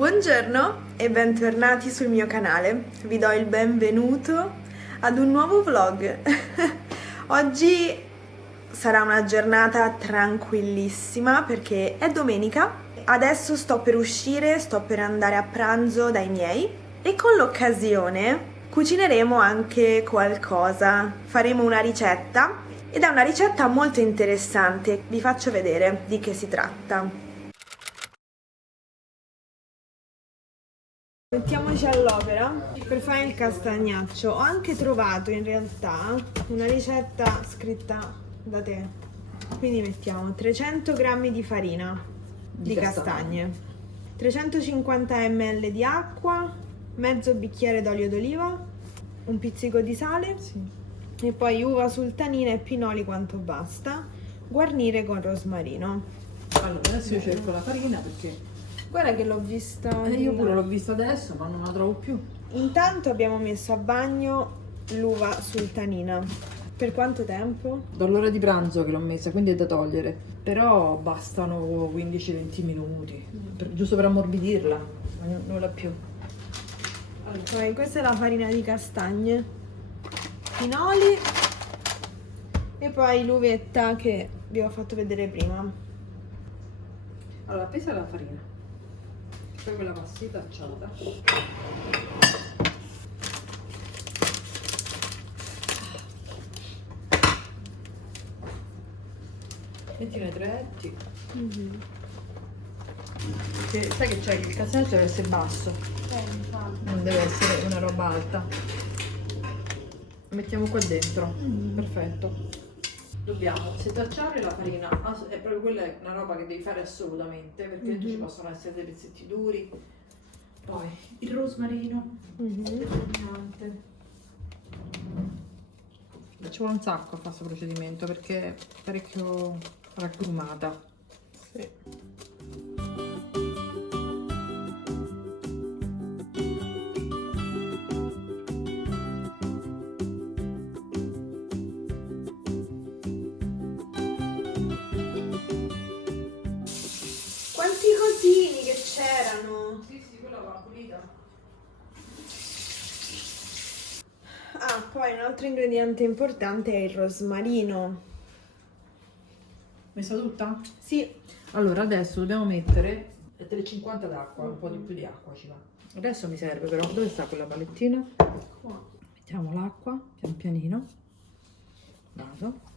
Buongiorno e bentornati sul mio canale. Vi do il benvenuto ad un nuovo vlog. Oggi sarà una giornata tranquillissima perché è domenica. Adesso sto per uscire, sto per andare a pranzo dai miei e con l'occasione cucineremo anche qualcosa. Faremo una ricetta ed è una ricetta molto interessante. Vi faccio vedere di che si tratta. Mettiamoci all'opera per fare il castagnaccio. Ho anche trovato in realtà una ricetta scritta da te. Quindi mettiamo 300 g di farina di castagne, 350 ml di acqua, mezzo bicchiere d'olio d'oliva, un pizzico di sale e poi uva sultanina e pinoli quanto basta. Guarnire con rosmarino. Allora, adesso io cerco la farina perché Guarda che l'ho vista. io pure l'ho vista adesso, ma non la trovo più. Intanto abbiamo messo a bagno l'uva sultanina. Per quanto tempo? Dall'ora di pranzo che l'ho messa, quindi è da togliere. Però bastano 15-20 minuti, giusto per ammorbidirla, ma non la più. Poi questa è la farina di castagne, pinoli e poi l'uvetta che vi ho fatto vedere prima. Allora, pesa la farina, poi quella passi tacciata. Mettine 3 etti. Sai che c'è, il castello deve essere basso, non deve essere una roba alta. Mettiamo qua dentro. Perfetto. Dobbiamo setacciare la farina, è proprio quella è una roba che devi fare assolutamente, perché dentro ci possono essere dei pezzetti duri. Poi il rosmarino, determinante. Ci vuole un sacco a fare questo procedimento perché è parecchio raggumata. Sì. Quanti cosini che c'erano! Sì, quella va pulita. Ah, poi un altro ingrediente importante è il rosmarino. Messa tutta? Sì. Allora adesso dobbiamo mettere 350 d'acqua, un po' di più di acqua ci va. Adesso mi serve però, dove sta quella palettina? Qua. Mettiamo l'acqua pian pianino. Naso.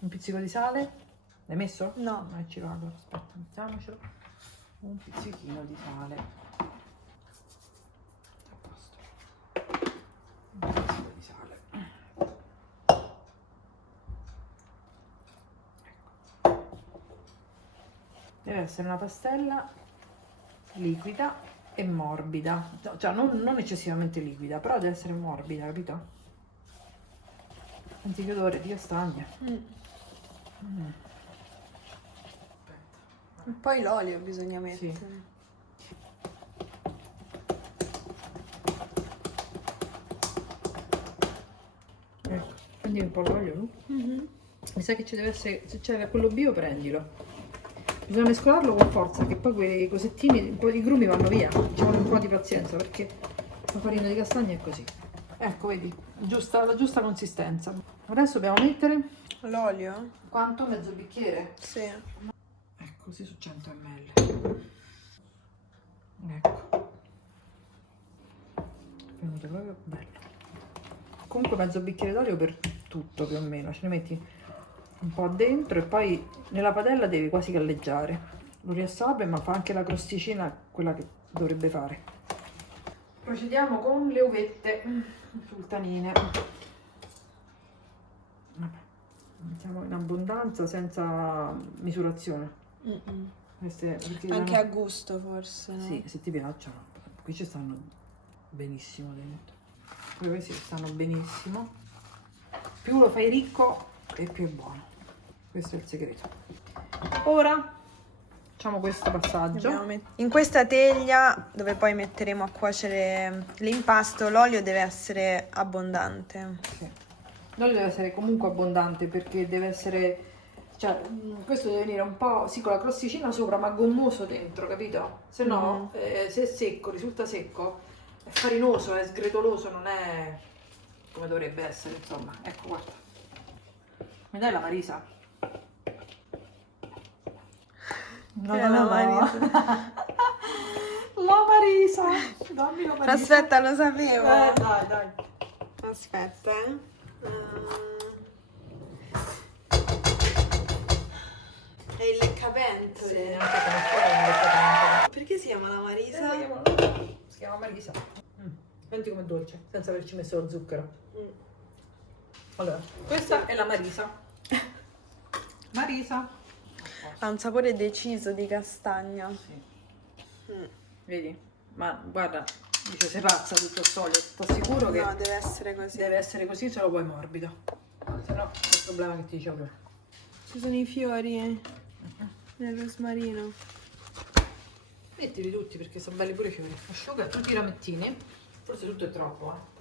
Un pizzico di sale. L'hai messo? No. Ci vado, aspetta, mettiamocelo. Un pizzichino di sale. A posto. Un pizzico di sale. Ecco. Deve essere una pastella liquida e morbida. Cioè non eccessivamente liquida, però deve essere morbida, capito? Senti che odore di castagne. E poi l'olio bisogna mettere. Sì. Ecco, prendi un po' l'olio, no? Mi sa che ci deve essere, se c'è quello bio prendilo. Bisogna mescolarlo con forza, che poi quei cosettini, un po' di grumi vanno via. Ci vuole un po' di pazienza perché la farina di castagna è così. Ecco, vedi, la giusta consistenza. Adesso dobbiamo mettere L'olio? quanto? Mezzo bicchiere? Sì. Ecco, così su 100 ml. Ecco. È venuto proprio bello. Comunque mezzo bicchiere d'olio per tutto più o meno. Ce ne metti un po' dentro e poi nella padella devi quasi galleggiare. Lo riassorbe ma fa anche la crosticina, quella che dovrebbe fare. Procediamo con le uvette sultanine. Vabbè, mettiamo in abbondanza senza misurazione. Anche a gusto forse, no? Sì, se ti piacciono. Qui ci stanno benissimo dentro. Questi stanno benissimo. Più lo fai ricco e più è buono. Questo è il segreto. Ora facciamo questo passaggio. In questa teglia dove poi metteremo a cuocere l'impasto, l'olio deve essere abbondante. Sì. L'olio deve essere comunque abbondante perché deve essere Cioè, questo deve venire un po', sì, con la crosticina sopra, ma gommoso dentro, capito? Se no, se è secco, risulta secco, è farinoso, è sgretoloso, non è come dovrebbe essere, insomma. Ecco, guarda. Mi dai la Marisa? No, Che è la Marisa? La Marisa! Dammi la Marisa. Aspetta, lo sapevo. Dai, dai. Aspetta, È il leccapentole. Sì, anche come fuori è un leccapentole. Perché si chiama la Marisa? Si chiama Marisa. Senti com'è dolce, senza averci messo lo zucchero. Allora, questa è la Marisa. Marisa. Ha un sapore deciso di castagna. Sì. Vedi? Ma guarda, dice sei pazza tutto sto olio. Sto sicuro che No, deve essere così. deve essere così, se lo vuoi morbido. Se no, è il problema che ti dicevo prima. Ci sono i fiori nel rosmarino. Mettili tutti perché sono belli pure i fiori. Asciuga tutti i ramettini. Forse tutto è troppo,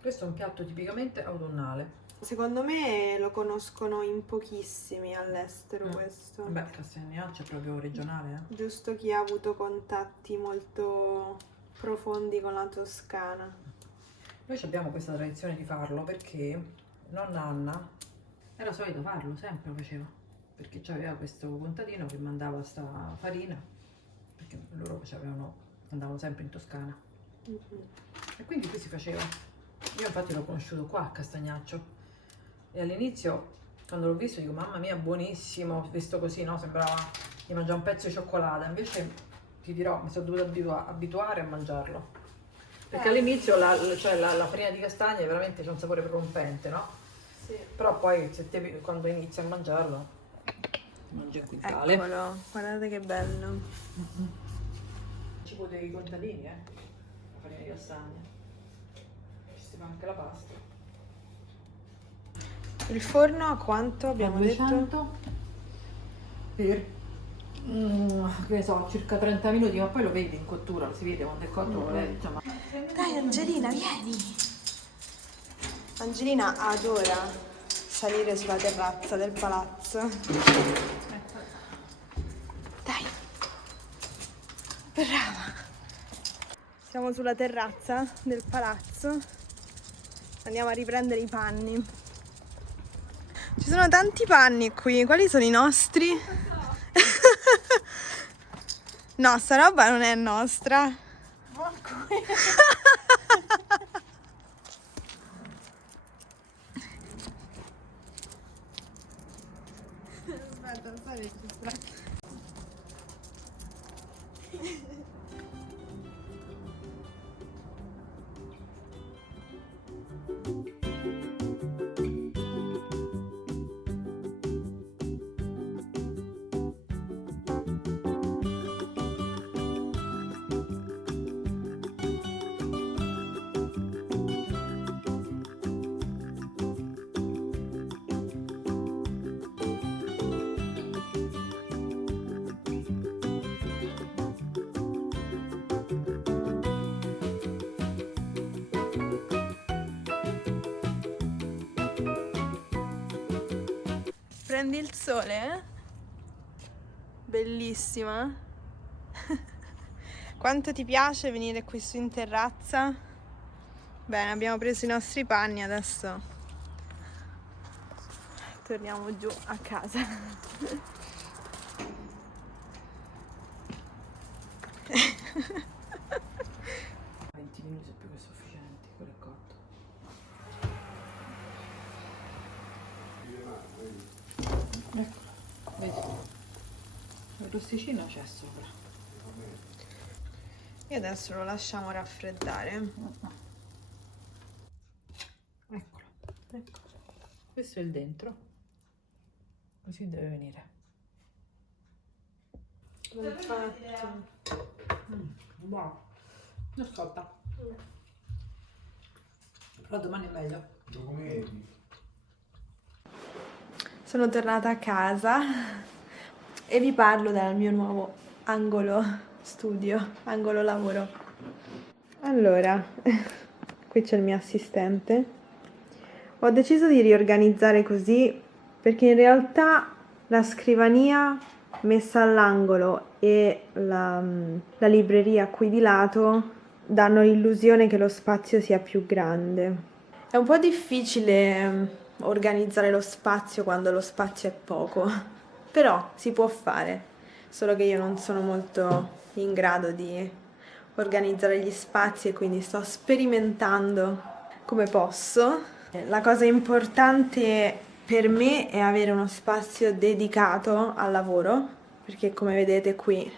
Questo è un piatto tipicamente autunnale. Secondo me lo conoscono in pochissimi all'estero questo. Beh, Castagnaccio è proprio regionale, Giusto chi ha avuto contatti molto profondi con la Toscana. Noi abbiamo questa tradizione di farlo perché nonna Anna era solita farlo, sempre lo faceva. Perché aveva questo contadino che mandava sta farina, perché loro andavano sempre in Toscana. E quindi qui si faceva. Io infatti l'ho conosciuto qua a Castagnaccio. E all'inizio, quando l'ho visto, dico mamma mia, buonissimo, visto così, no? Sembrava di mangiare un pezzo di cioccolata. Invece ti dirò, mi sono dovuta abituare a mangiarlo. Perché all'inizio la farina di castagne veramente c'è un sapore prorompente, no? Sì. Però poi quando inizi a mangiarlo, mangi in quintale. Eccolo, guardate che bello. Cibo dei contadini, la farina di castagne. Ci si fa anche la pasta. Il forno a quanto abbiamo 200 per che ne so, circa 30 minuti, ma poi lo vedi in cottura, lo si vede quando è cotto, lo vedi, insomma. Dai Angelina, vieni! Angelina adora salire sulla terrazza del palazzo. Dai! Brava! Siamo sulla terrazza del palazzo. Andiamo a riprendere i panni. Ci sono tanti panni qui, quali sono i nostri? No, sta roba non è nostra. Aspetta, sta registrando. Prendi il sole? Bellissima. Quanto ti piace venire qui su in terrazza? Bene, abbiamo preso i nostri panni, adesso torniamo giù a casa. 20 minuti sono più che sufficienti, quello è cotto. Eccolo, vedi? La crosticina c'è sopra. E adesso lo lasciamo raffreddare. Eccolo, ecco. Questo è il dentro. Così deve venire. Infatti. Buono. Ascolta. Però domani è meglio. Sono tornata a casa e vi parlo del mio nuovo angolo studio, angolo lavoro. Allora, qui c'è il mio assistente. Ho deciso di riorganizzare così perché in realtà la scrivania messa all'angolo e la libreria qui di lato danno l'illusione che lo spazio sia più grande. È un po' difficile organizzare lo spazio quando lo spazio è poco, però si può fare, solo che io non sono molto in grado di organizzare gli spazi e quindi sto sperimentando come posso. La cosa importante per me è avere uno spazio dedicato al lavoro, perché come vedete qui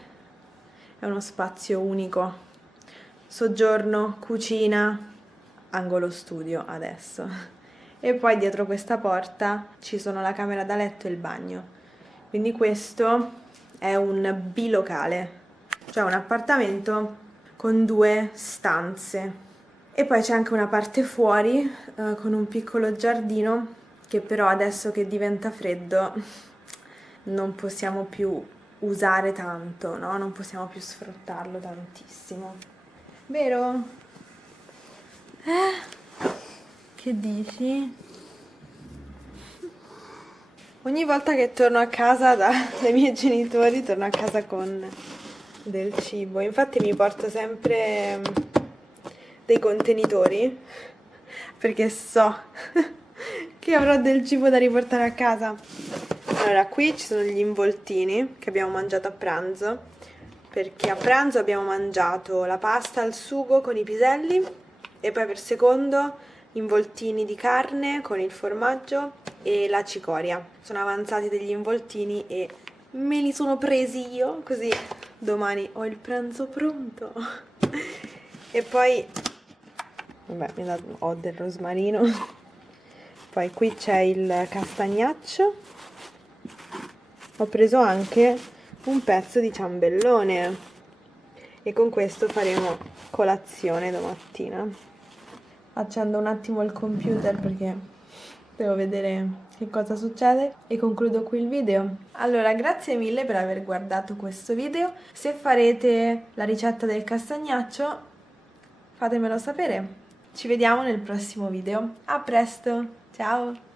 è uno spazio unico. Soggiorno, cucina, angolo studio adesso. E poi dietro questa porta ci sono la camera da letto e il bagno. Quindi questo è un bilocale, cioè un appartamento con 2 stanze. E poi c'è anche una parte fuori con un piccolo giardino che però adesso che diventa freddo non possiamo più usare tanto, no? Non possiamo più sfruttarlo tantissimo. Vero? Che dici? Ogni volta che torno a casa dai miei genitori, torno a casa con del cibo. Infatti mi porto sempre dei contenitori perché so che avrò del cibo da riportare a casa. Allora, qui ci sono gli involtini che abbiamo mangiato a pranzo, perché a pranzo abbiamo mangiato la pasta al sugo con i piselli e poi per secondo involtini di carne con il formaggio e la cicoria. Sono avanzati degli involtini e me li sono presi io, così domani ho il pranzo pronto. E poi vabbè, ho del rosmarino. Poi qui c'è il castagnaccio. Ho preso anche un pezzo di ciambellone e con questo faremo colazione domattina. Accendo un attimo il computer perché devo vedere che cosa succede e concludo qui il video. Allora, grazie mille per aver guardato questo video. Se farete la ricetta del castagnaccio, fatemelo sapere. Ci vediamo nel prossimo video. A presto, ciao!